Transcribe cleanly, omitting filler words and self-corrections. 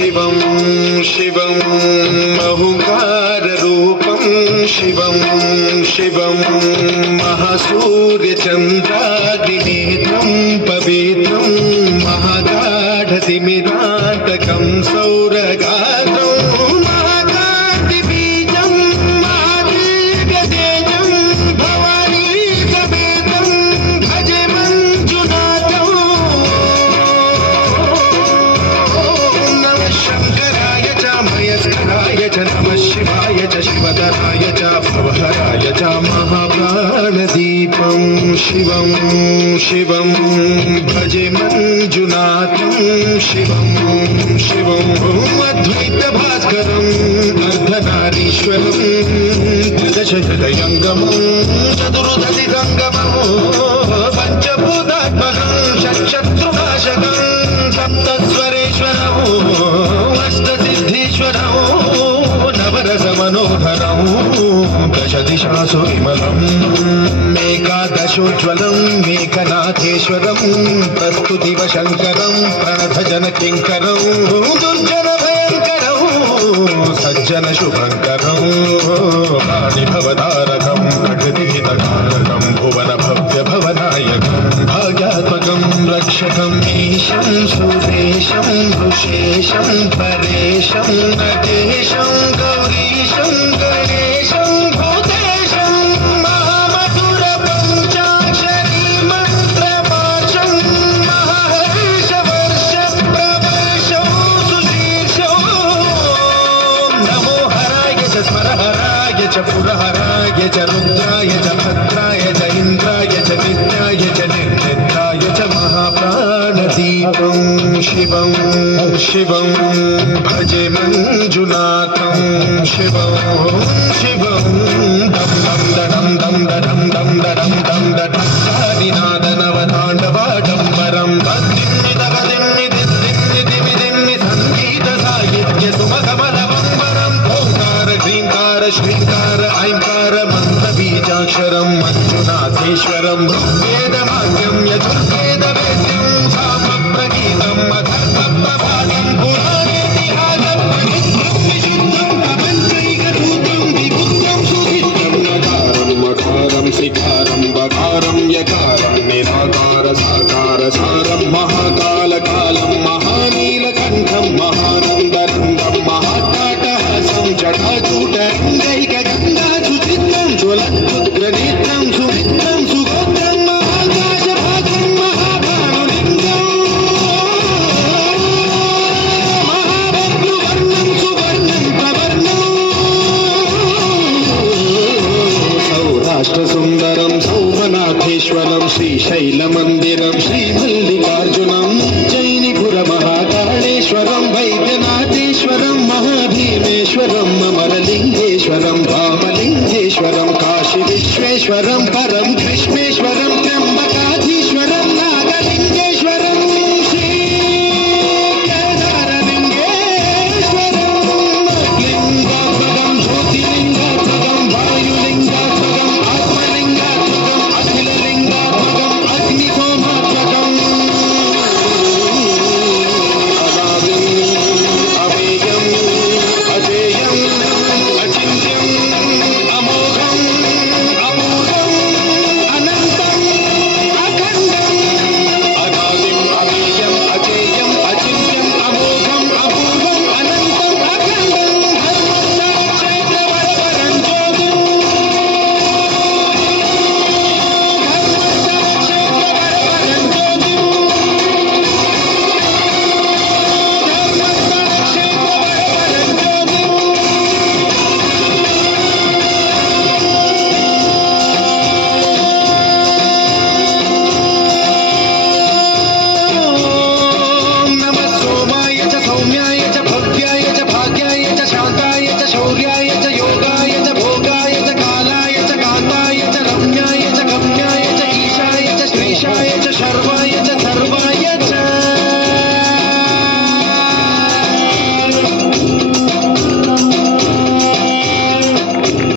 शिवं शिवं बहुकाररूपं शिवं शिवं महासूर्यचन्द्राग्निनेत्रं पवित्रं महागाढतिमिरान्तकं सौरगात्रं महाकान्तिबीजं महादिव्यतेजं भवानी समेतं भजे मञ्जुनाथं। नमः शङ्कराय च मयस्कराय च नमः शिवाय च शिवतराय च भवहराय च महाप्राणदीपं शिवं शिवं भजे मञ्जुनाथं शिवं शिवं अद्वैतभास्करम् अर्धनारीश्वरं त्रिदशहृदयङ्गमं चतुर्दशिसङ्गमं पञ्चभूतात्मकं षट्शत्रुनाशकं सप्तस्वरेश्वरम् अष्टसिद्धीश्वरं नवरसमनोहरं दशदिशासु विमलम् एकादशोज्ज्वलं मेघनाथेश्वरं प्रस्तुतिव शङ्करं प्रणतजनकिङ्करं दुर्जनभयङ्करं सज्जनशुभङ्करं प्राणिभवतारकं प्रकृतिहितकारकं भुवनभव्यभवनायकं भाग्यात्मकं रक्षकं ईशं सुरेशं ऋषेशं परेशं नटेशं गौरीशं गणेशं भूतेशं महामधुरपञ्चाक्षरी मन्त्रपाशं महर्षवर्षप्रवर्षं सुशीर्षं नमो हराय च स्मरहराय च पुरहराय च रुद्राय च भद्राय च इन्द्राय च नित्याय च निर्निद्राय च महाप्राणदीपं शिवं शिवं भजे मञ्जुनाथं शिवं शिवं दं दं दडं दं दडं दं दडं दं दट्टादिनादनवताण्डवाडम्बरं तद्दिम्निदगदिम्निदिम्निदिमिदिम्नि सङ्गीतसाहित्यसुमकमलवम्बरं ओङ्कार ह्रीङ्कार श्रीङ्कार ऐङ्कार मन्त्रबीजाक्षरं मञ्जुनाथेश्वरं वेदमान्यं यजुर्वेदवेद्यं सामप्रगीतम् अथर्वप्रभातं पुराणेतिहासं पवित्रं विशुद्धं प्रपञ्चैकसूत्रं विपुत्रं सुचित्रं नकारं मकारं सिकारं बकारं यकारं निराकार साकार सारं महाकालकालं महानीलकण्ठं महानन्दरङ्गं महाटाटहासं जटाजूटरङ्गैकगङ्गासुचित्रं ज्वलद्रुद्रनेत्रं सुमित्रं सुगोत्रं महाकाशभागं महाभानुलिङ्गं महाभद्रुवर्णं सुवर्णं प्रवर्णं सौराष्ट्रसुन्दरं सौमनाथेश्वरं श्रीशैलमन्दिरं श्रीमल्लिकार्जुनं उज्जयिनीपुरमहाकाळेश्वरं वैद्यनाथेश्वरं महाभीमेश्वरं अमरलिङ्गेश्वरं वामलिङ्गेश्वरं काशीविश्वेश्वरं